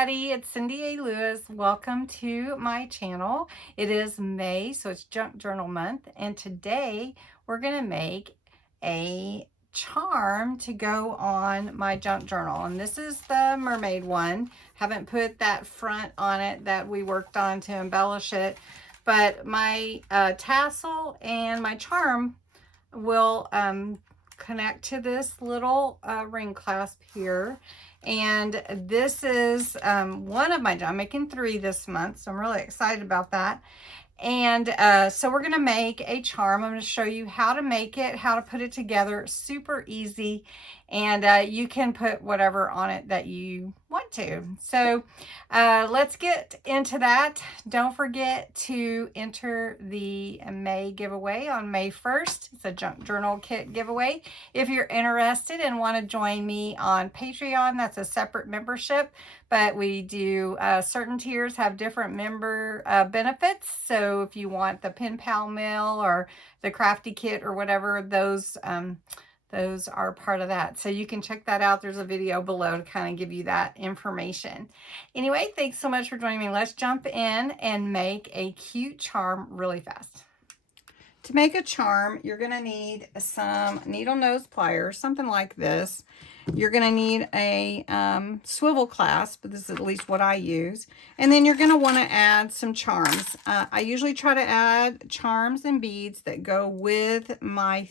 everybody, it's Cindy A. Lewis. Welcome to my channel. It is May, so it's Junk Journal month, and today we're going to make a charm to go on my junk journal. And this is the mermaid one. Haven't put that front on it that we worked on to embellish it, but my tassel and my charm will connect to this little ring clasp here. And this is one of I'm making 3 this month, so I'm really excited about that. And so we're going to make a charm. I'm going to show you how to make it, how to put it together. Super easy. And you can put whatever on it that you want to. So let's get into that. Don't forget to enter the May giveaway on May 1st. It's a junk journal kit giveaway. If you're interested and want to join me on Patreon, that's a separate membership. But we do, certain tiers have different member benefits. So if you want the Pen Pal Mail or the Crafty Kit or whatever, those are part of that. So you can check that out. There's a video below to kind of give you that information. Anyway, thanks so much for joining me. Let's jump in and make a cute charm really fast. To make a charm, you're going to need some needle nose pliers, something like this. You're going to need a swivel clasp. This is at least what I use. And then you're going to want to add some charms. I usually try to add charms and beads that go with my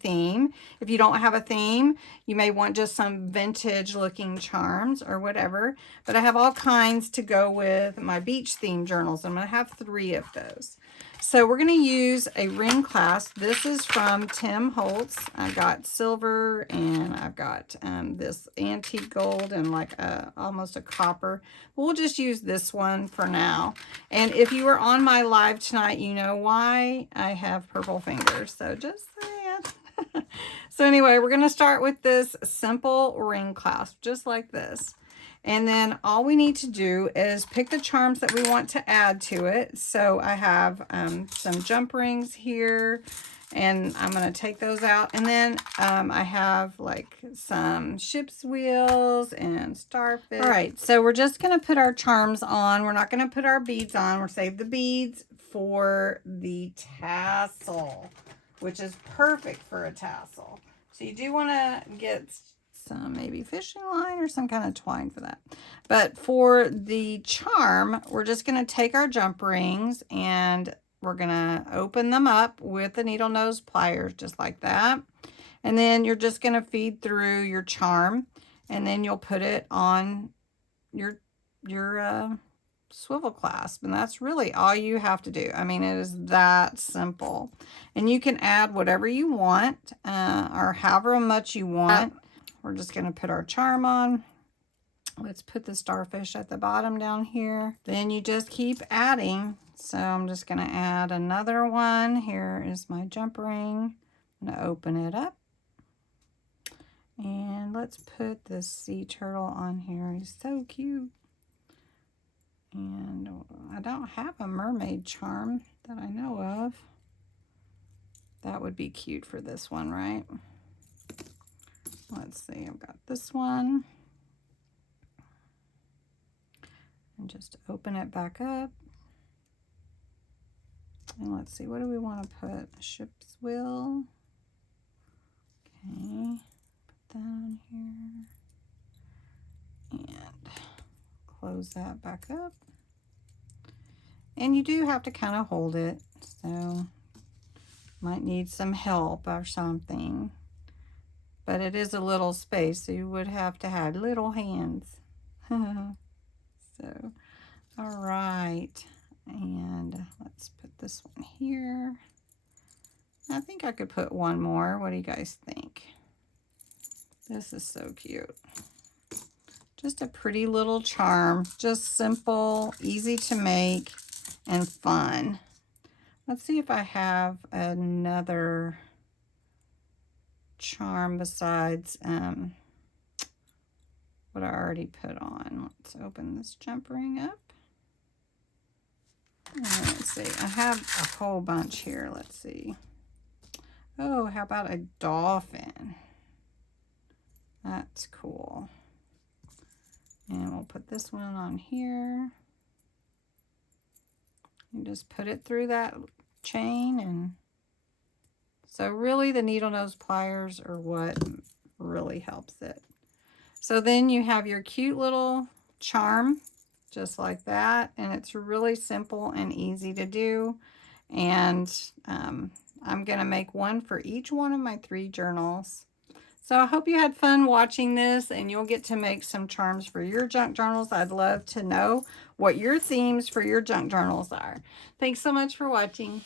theme. If you don't have a theme, you may want just some vintage looking charms or whatever. But I have all kinds to go with my beach theme journals. I'm going to have 3 of those. So we're going to use a ring clasp. This is from Tim Holtz. I got silver and I've got this antique gold and like almost a copper. We'll just use this one for now. And if you were on my live tonight, you know why I have purple fingers. So just saying. So anyway, we're going to start with this simple ring clasp, just like this. And then all we need to do is pick the charms that we want to add to it. So I have some jump rings here, and I'm going to take those out. And then I have like some ship's wheels and starfish. All right, so we're just going to put our charms on. We're not going to put our beads on. We'll save the beads for the tassel, which is perfect for a tassel. So you do want to get some maybe fishing line or some kind of twine for that. But for the charm, we're just going to take our jump rings and we're going to open them up with the needle nose pliers, just like that. And then you're just going to feed through your charm, and then you'll put it on your swivel clasp, and that's really all you have to do. I mean, it is that simple. And you can add whatever you want or however much you want. We're just going to put our charm on. Let's put the starfish at the bottom down here. Then you just keep adding. So I'm just going to add another one. Here is my jump ring. I'm going to open it up. And let's put this sea turtle on here. He's so cute. And I don't have a mermaid charm that I know of. That would be cute for this one, right? Let's see, I've got this one. And just open it back up. And let's see, what do we want to put? A ship's wheel. Okay, put that on here. And close that back up. And you do have to kind of hold it, so might need some help or something. But it is a little space, so you would have to have little hands. So, all right. And let's put this one here. I think I could put one more. What do you guys think? This is so cute. Just a pretty little charm. Just simple, easy to make, and fun. Let's see if I have another charm besides what I already put on. Let's open this jump ring up. And let's see, I have a whole bunch here. Let's see. Oh, how about a dolphin? That's cool. And we'll put this one on here. And just put it through that chain. And so really the needle nose pliers are what really helps it. So then you have your cute little charm, just like that. And it's really simple and easy to do. And I'm going to make one for each one of my 3 journals. So I hope you had fun watching this, and you'll get to make some charms for your junk journals. I'd love to know what your themes for your junk journals are. Thanks so much for watching.